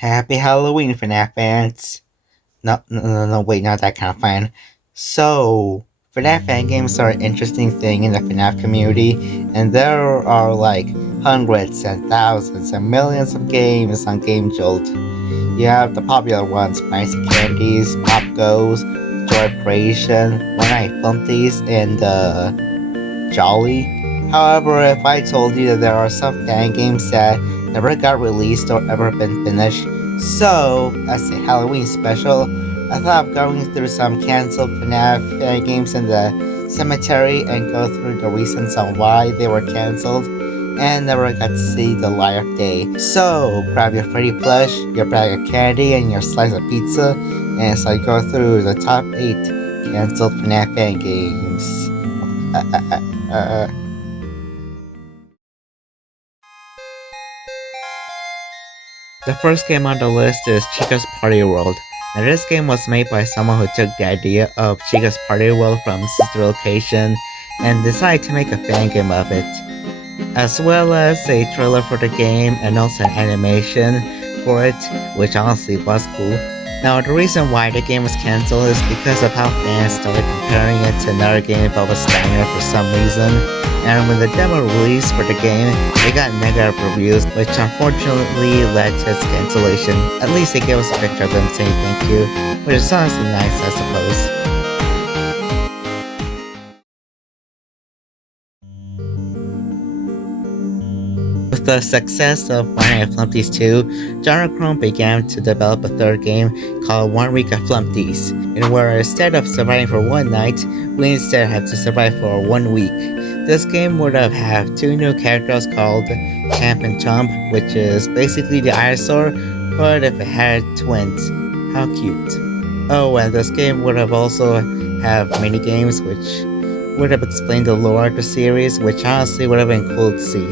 Happy Halloween, FNAF fans! No, wait, not that kind of fan. So, FNAF fan games are an interesting thing in the FNAF community, and there are like hundreds and thousands and millions of games on Game Jolt. You have the popular ones, Spicy Candies, Pop Goes, Joy of Creation, One Night Flumpties, and Jolly. However, if I told you that there are some fan games that never got released or ever been finished, so as a Halloween special, I thought of going through some cancelled FNAF fan games in the cemetery and go through the reasons on why they were cancelled and never got to see the light of day. So grab your Freddy plush, your bag of candy, and your slice of pizza, and so I go through the top 8 cancelled FNAF fan games. The first game on the list is Chica's Party World. Now this game was made by someone who took the idea of Chica's Party World from sister location and decided to make a fan game of it, as well as a trailer for the game and also an animation for it, which honestly was cool. Now the reason why the game was cancelled is because of how fans started comparing it to another game that was Steiner for some reason, and when the demo released for the game, it got negative reviews, which unfortunately led to its cancellation. At least they gave us a picture of them saying thank you, which is honestly nice, I suppose. With the success of One Night Flumpties 2, Genre began to develop a third game called 1 Week of Flumpties, in where instead of surviving for one night, we instead have to survive for 1 week. This game would have 2 new characters called Champ and Chomp, which is basically the eyesore, but if it had twins. How cute. Oh, and this game would have also have mini games, which would have explained the lore of the series, which honestly would have been cool to see.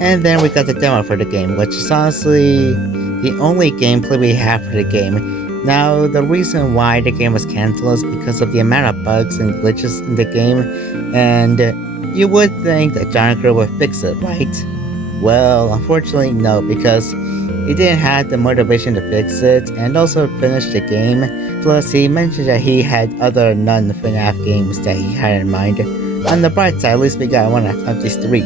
And then we got the demo for the game, which is honestly the only gameplay we have for the game. Now, the reason why the game was cancelled is because of the amount of bugs and glitches in the game, and you would think that Jonathan would fix it, right? Well, unfortunately no, because he didn't have the motivation to fix it and also finish the game. Plus, he mentioned that he had other non-FNAF games that he had in mind. On the bright side, at least we got one of these 3.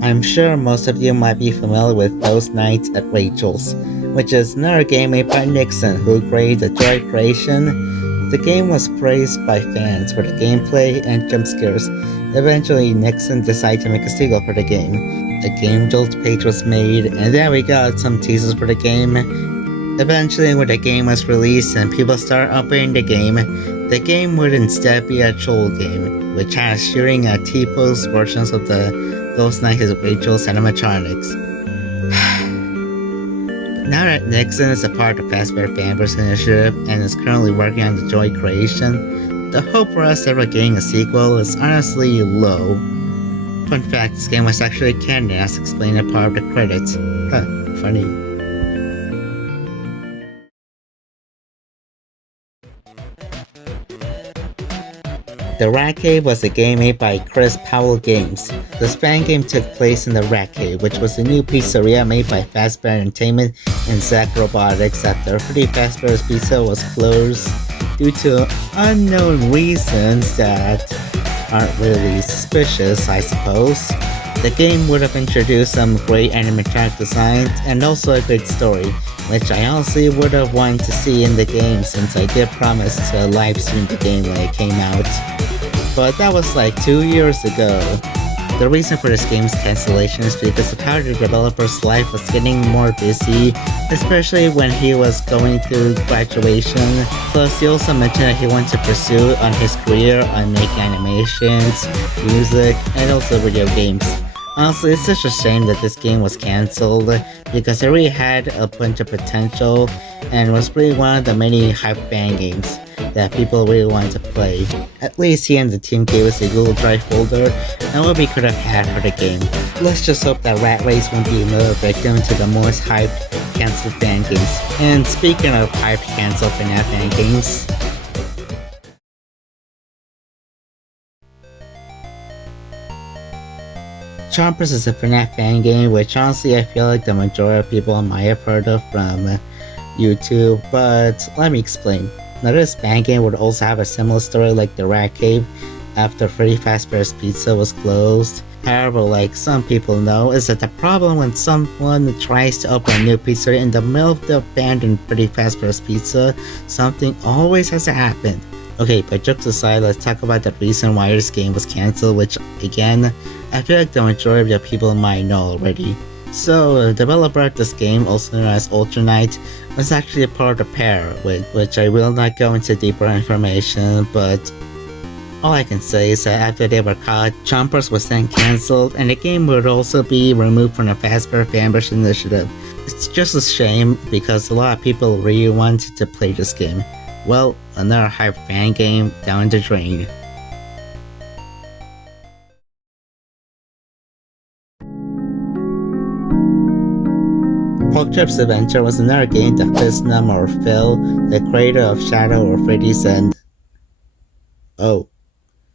I'm sure most of you might be familiar with Those Nights at Rachel's, which is another game made by Nixon, who created the Joy creation. The game was praised by fans for the gameplay and jump scares. Eventually, Nixon decided to make a sequel for the game. A Game Jolt page was made, and then we got some teasers for the game. Eventually, when the game was released and people started opening the game would instead be a troll game, which has shooting at T-pose versions of those Nights at Rachel's animatronics. But now that Nixon is a part of the Fazbear Fanverse initiative and is currently working on the Joy creation, the hope for us ever getting a sequel is honestly low. Fun fact, this game was actually canon as explained in part of the credits. Funny. The Rat Cave was a game made by Chris Powell Games. This fan game took place in the Rat Cave, which was a new pizzeria made by Fazbear Entertainment and Zack Robotics after Freddy Fazbear's Pizza was closed due to unknown reasons that aren't really suspicious, I suppose. The game would have introduced some great animatronic designs and also a great story, which I honestly would have wanted to see in the game since I did promise to live stream the game when it came out. But that was like 2 years ago. The reason for this game's cancellation is because of how the developer's life was getting more busy, especially when he was going through graduation. Plus, he also mentioned that he wanted to pursue on his career on making animations, music, and also video games. Honestly, it's such a shame that this game was cancelled because it really had a bunch of potential and was really one of the many hype fan games that people really wanted to play. At least he and the team gave us a Google Drive folder and what we could have had for the game. Let's just hope that Rat Race won't be another victim to the most hyped cancelled fan games. And speaking of hyped cancelled FNAF fan games, Chompers is a FNAF fan game, which honestly I feel like the majority of people might have heard of from YouTube, but let me explain. Now this fan game would also have a similar story like the Rat Cave after Freddy Fazbear's Pizza was closed. However, like some people know, is that the problem when someone tries to open a new pizzeria in the middle of the abandoned Freddy Fazbear's Pizza, something always has to happen. Okay, but jokes aside, let's talk about the reason why this game was cancelled, which again, I feel like the majority of people might know already. So, the developer of this game, also known as Ultranite, was actually a part of the pair, which I will not go into deeper information, but all I can say is that after they were caught, Chompers was then cancelled, and the game would also be removed from the Fazbear Fangames initiative. It's just a shame because a lot of people really wanted to play this game. Well, another hype fan game down the drain. Porkchop's Adventure was another game that Fisnum or Phil, the creator of Shadow or Freddy's and... Oh.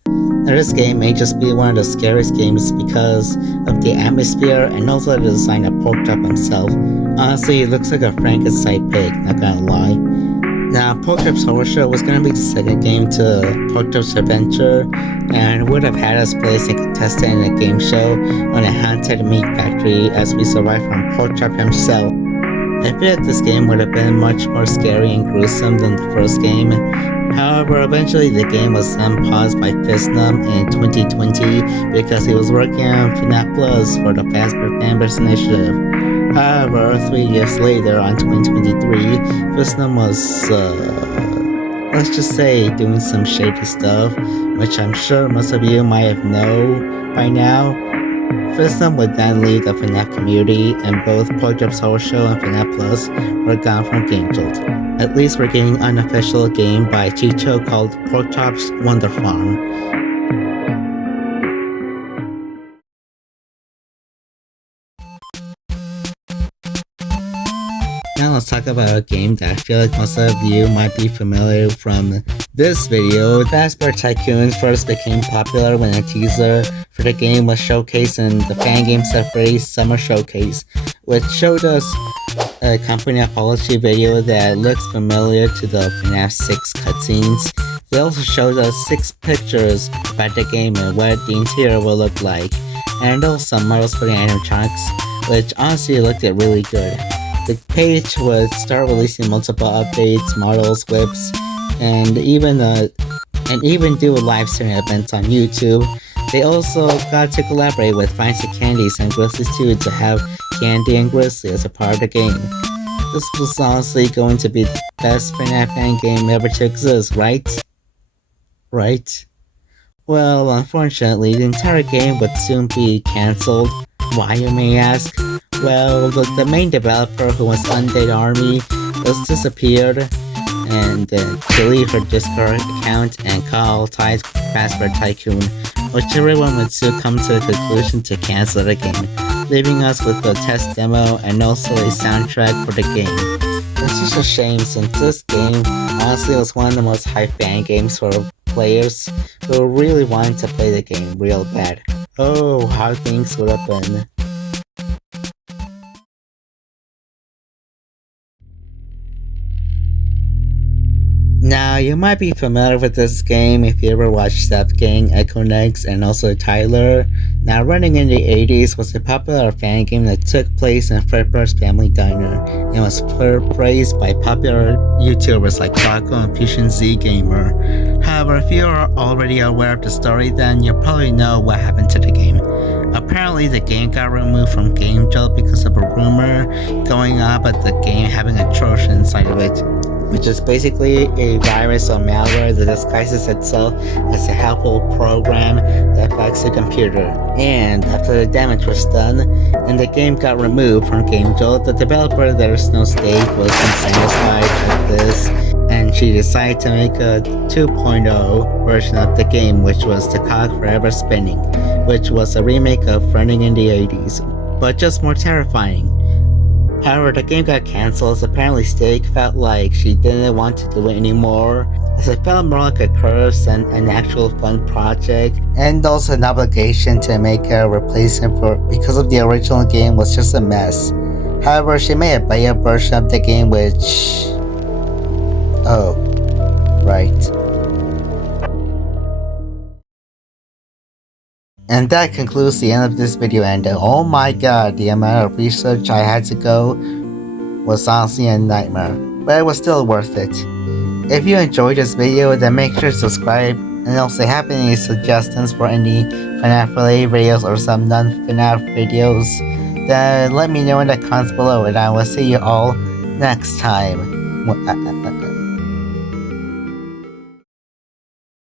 Now this game may just be one of the scariest games because of the atmosphere and also the design of Porkchop himself. Honestly, it looks like a Frankenstein pig, not gonna lie. Now, Porkchop's Horror Show was gonna be the second game to Porkchop's Adventure, and would have had us play as a contestant in a game show on a haunted meat factory as we survived from Porkchop himself. I feel like this game would have been much more scary and gruesome than the first game. However, eventually the game was then paused by Fisnum in 2020 because he was working on FNAF Plus for the Fazbear Fangames initiative. However, 3 years later, on 2023, Fisnum was, let's just say, doing some shady stuff, which I'm sure most of you might have known by now. Fisnum would then leave the FNAF community, and both Porkchop's Horror Show and FNAF Plus were gone from GameJolt. At least we're getting an unofficial game by Chica called Porkchop's Wonder Farm. Now let's talk about a game that I feel like most of you might be familiar from this video. Fazbear Tycoon first became popular when a teaser for the game was showcased in the Fangames of Freddy's Summer Showcase, which showed us a company apology video that looks familiar to the FNAF 6 cutscenes. They also showed us 6 pictures about the game and what the interior will look like, and also some models for the animatronics, which honestly looked really good. The page would start releasing multiple updates, models, whips, and even do live streaming events on YouTube. They also got to collaborate with Fancy Candies and Grizzlies too to have Candy and Grizzly as a part of the game. This was honestly going to be the best FNAF fan game ever to exist, right? Right? Well, unfortunately, the entire game would soon be cancelled. Why, you may ask? Well, the main developer, who was Undead Army, just disappeared and deleted her Discord account and called Fazbear Tycoon, which everyone would soon come to a conclusion to cancel the game, leaving us with a test demo and also a soundtrack for the game. It's just a shame since this game honestly was one of the most hype fan games for players who really wanted to play the game real bad. Oh, how things would have been. Now, you might be familiar with this game if you ever watched Seth Gang, Echonex, and also Tyler. Now, running in the 80s was a popular fan game that took place in Fredbear's Family Diner and was praised by popular YouTubers like Paco and Fusion Z Gamer. However, if you are already aware of the story, then you probably know what happened to the game. Apparently, the game got removed from GameJolt because of a rumor going on about the game having a Trojan inside of it, which is basically a virus or malware that disguises itself as a helpful program that affects the computer. And after the damage was done and the game got removed from GameJolt, the developer There's No State was unsatisfied with this, and she decided to make a 2.0 version of the game, which was the Cog Forever Spinning, which was a remake of Running in the 80s, but just more terrifying. However, the game got cancelled as apparently Steak felt like she didn't want to do it anymore, as it felt more like a curse than an actual fun project, and also an obligation to make a replacement for because of the original game was just a mess. However, she made a better version of the game which... oh, right. And that concludes the end of this video, and oh my god, the amount of research I had to go was honestly a nightmare, but it was still worth it. If you enjoyed this video, then make sure to subscribe, and also have any suggestions for any FNAF related videos or some non-FNAF videos, then let me know in the comments below, and I will see you all next time.